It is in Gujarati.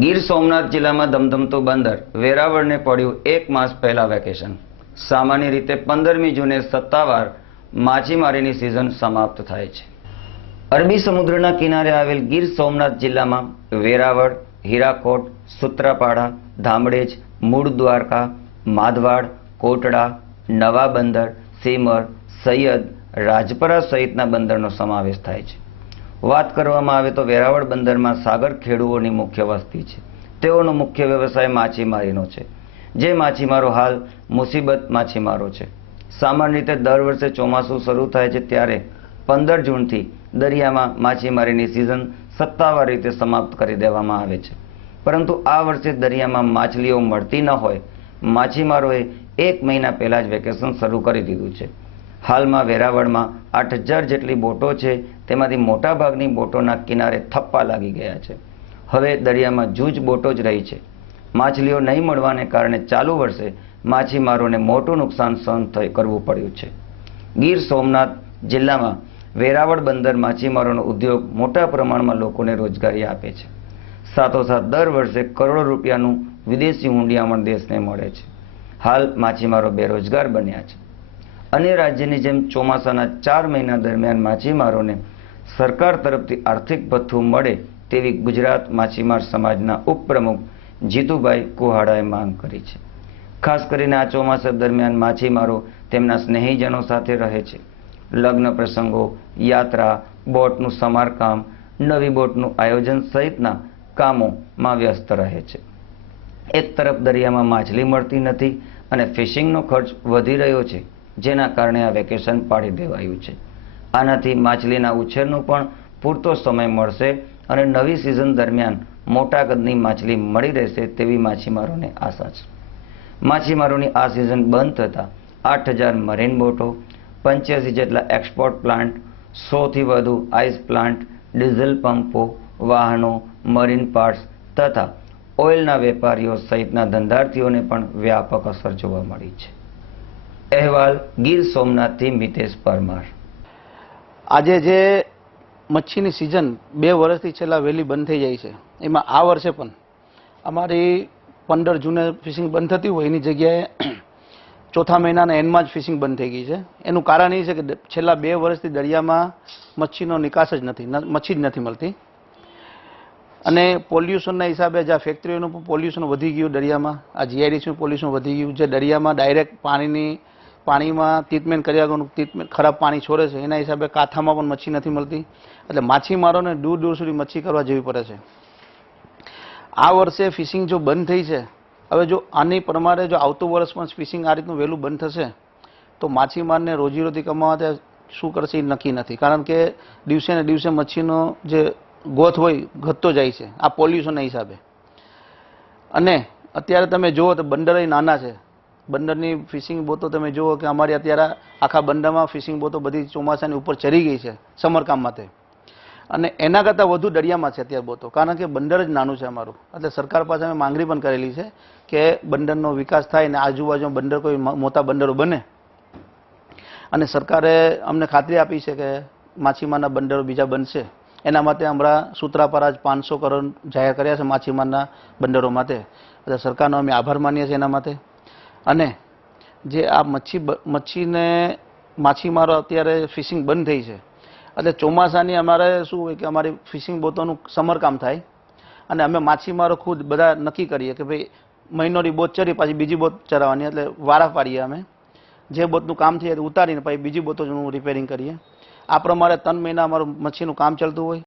ગીર સોમનાથ જિલ્લામાં ધમધમતું બંદર વેરાવળને પડ્યું 1 માસ પહેલા વેકેશન। સામાન્ય રીતે 15મી જૂને સત્તાવાર માછીમારીની સિઝન સમાપ્ત થાય છે। અરબી સમુદ્રના કિનારે આવેલ ગીર સોમનાથ જિલ્લામાં વેરાવળ, હીરાકોટ, સૂત્રાપાડા, ધામડેજ, મૂળ દ્વારકા, માધવાડ, કોટડા, નવા બંદર, સીમર, સૈયદ, રાજપરા સહિતના બંદરનો સમાવેશ થાય છે। વાત કરવામાં આવે તો વેરાવળ બંદરમાં સાગર ખેડૂઓની મુખ્ય વસ્તી છે। તેઓનો મુખ્ય વ્યવસાય માછીમારીનો છે, જે માછીમારો હાલ મુસીબત માછીમારો છે। સામાન્ય રીતે દર વર્ષે ચોમાસું શરૂ થાય છે ત્યારે 15 જૂનથી દરિયામાં માછીમારીની સિઝન સત્તાવાર રીતે સમાપ્ત કરી દેવામાં આવે છે, પરંતુ આ વર્ષે દરિયામાં માછલીઓ મળતી ન હોય માછીમારોએ 1 મહિના પહેલા જ વેકેશન શરૂ કરી દીધું છે। હાલમાં વેરાવળમાં 8000 જેટલી બોટો છે, તેમાંથી મોટાભાગની બોટોના કિનારે થપ્પા લાગી ગયા છે। હવે દરિયામાં જૂજ બોટો જ રહી છે। માછલીઓ નહીં મળવાને કારણે ચાલુ વર્ષે માછીમારોને મોટું નુકસાન સહન કરવું પડ્યું છે। ગીર સોમનાથ જિલ્લામાં વેરાવળ બંદર માછીમારોનો ઉદ્યોગ મોટા પ્રમાણમાં લોકોને રોજગારી આપે છે। સાથોસાથ દર વર્ષે કરોડો રૂપિયાનું વિદેશી હુંડિયામણ દેશને મળે છે। હાલ માછીમારો બેરોજગાર બન્યા છે। અન્ય રાજ્યની જેમ ચોમાસાના 4 મહિના દરમિયાન માછીમારોને સરકાર તરફથી આર્થિક ભથ્થું મળે તેવી ગુજરાત માછીમાર સમાજના ઉપપ્રમુખ જીતુભાઈ કુહાડાએ માંગ કરી છે। ખાસ કરીને આ ચોમાસા દરમિયાન માછીમારો તેમના સ્નેહીજનો સાથે રહે છે। લગ્ન પ્રસંગો, યાત્રા, બોટનું સમારકામ, નવી બોટનું આયોજન સહિતના કામોમાં વ્યસ્ત રહે છે। એક તરફ દરિયામાં માછલી મળતી નથી અને ફિશિંગનો ખર્ચ વધી રહ્યો છે, જેના કારણે આ વેકેશન પાડી દેવાયું છે। આનાથી માછલીના ઉછેરનો પણ પૂરતો સમય મળશે અને નવી સિઝન દરમિયાન મોટા કદની માછલી મળી રહેશે તેવી માછીમારોને આશા છે। માછીમારોની આ સિઝન બંધ થતાં 8000 મરીન બોટો, 85 જેટલા એક્સપોર્ટ પ્લાન્ટ, 100થી વધુ આઈસ પ્લાન્ટ, ડીઝલ પંપો, વાહનો, મરીન પાર્ટ્સ તથા ઓઇલના વેપારીઓ સહિતના ધંધાર્થીઓને પણ વ્યાપક અસર જોવા મળી છે। અહેવાલ ગીર સોમનાથથી મિતેશ પરમાર। આજે જે મચ્છીની સિઝન 2 વર્ષથી છેલ્લા વહેલી બંધ થઈ જાય છે, એમાં આ વર્ષે પણ અમારી 15 જૂને ફિશિંગ બંધ થતી હોય એની જગ્યાએ ચોથા મહિનાના એન્ડમાં જ ફિશિંગ બંધ થઈ ગઈ છે। એનું કારણ એ છે કે છેલ્લા 2 વર્ષથી દરિયામાં મચ્છીનો નિકાસ જ નથી, મચ્છી જ નથી મળતી અને પોલ્યુશનના હિસાબે જે આ ફેક્ટરીઓનું પણ પોલ્યુશન વધી ગયું દરિયામાં, આ જીઆઈડીસીનું પોલ્યુશન વધી ગયું, જે દરિયામાં ડાયરેક્ટ પાણીમાં ટ્રીટમેન્ટ કર્યા વગરનું ખરાબ પાણી છોડે છે, એના હિસાબે કાંઠામાં પણ મચ્છી નથી મળતી। એટલે માછીમારોને દૂર દૂર સુધી મચ્છી કરવા જવી પડે છે। આ વર્ષે ફિશિંગ જો બંધ થઈ છે, હવે જો આની પ્રમાણે જો આવતું વર્ષ પણ ફિશિંગ આ રીતનું વહેલું બંધ થશે તો માછીમારને રોજીરોટી કમાવા શું કરશે એ નક્કી નથી, કારણ કે દિવસે ને દિવસે મચ્છીનો જે ગોથ હોય ઘટતો જાય છે આ પોલ્યુશનના હિસાબે। અને અત્યારે તમે જુઓ તો બંદર નાના છે, બંદરની ફિશિંગ બોટો તમે જુઓ કે અમારી અત્યારે આખા બંદરમાં ફિશિંગ બોટો બધી ચોમાસાની ઉપર ચડી ગઈ છે સમરકામ માટે, અને એના કરતાં વધુ દરિયામાં છે અત્યારે બોટો, કારણ કે બંદર જ નાનું છે અમારું। એટલે સરકાર પાસે અમે માંગણી પણ કરેલી છે કે બંદરનો વિકાસ થાય ને આજુબાજુમાં બંદર કોઈ મોટા બંદરો બને, અને સરકારે અમને ખાતરી આપી છે કે માછીમારના બંદરો બીજા બનશે। એના માટે હમણાં સૂત્રાપાડા 500 કરોડ જાહેર કર્યા છે માછીમારના બંદરો માટે, એટલે સરકારનો અમે આભાર માનીએ છીએ એના માટે। અને જે આ મચ્છીને માછીમારો અત્યારે ફિશિંગ બંધ થઈ છે, એટલે ચોમાસાની અમારે શું હોય કે અમારી ફિશિંગ બોટોનું સમરકામ થાય અને અમે માછીમારો ખુદ બધા નક્કી કરીએ કે ભાઈ મહિનોની બોટ ચરી પાછી બીજી બોટ ચરાવવાની, એટલે વારા પાડીએ અમે જે બોટનું કામ થયું ઉતારીને પછી બીજી બોટોનું રિપેરિંગ કરીએ। આ પ્રમાણે 3 મહિના અમારું મચ્છીનું કામ ચાલતું હોય।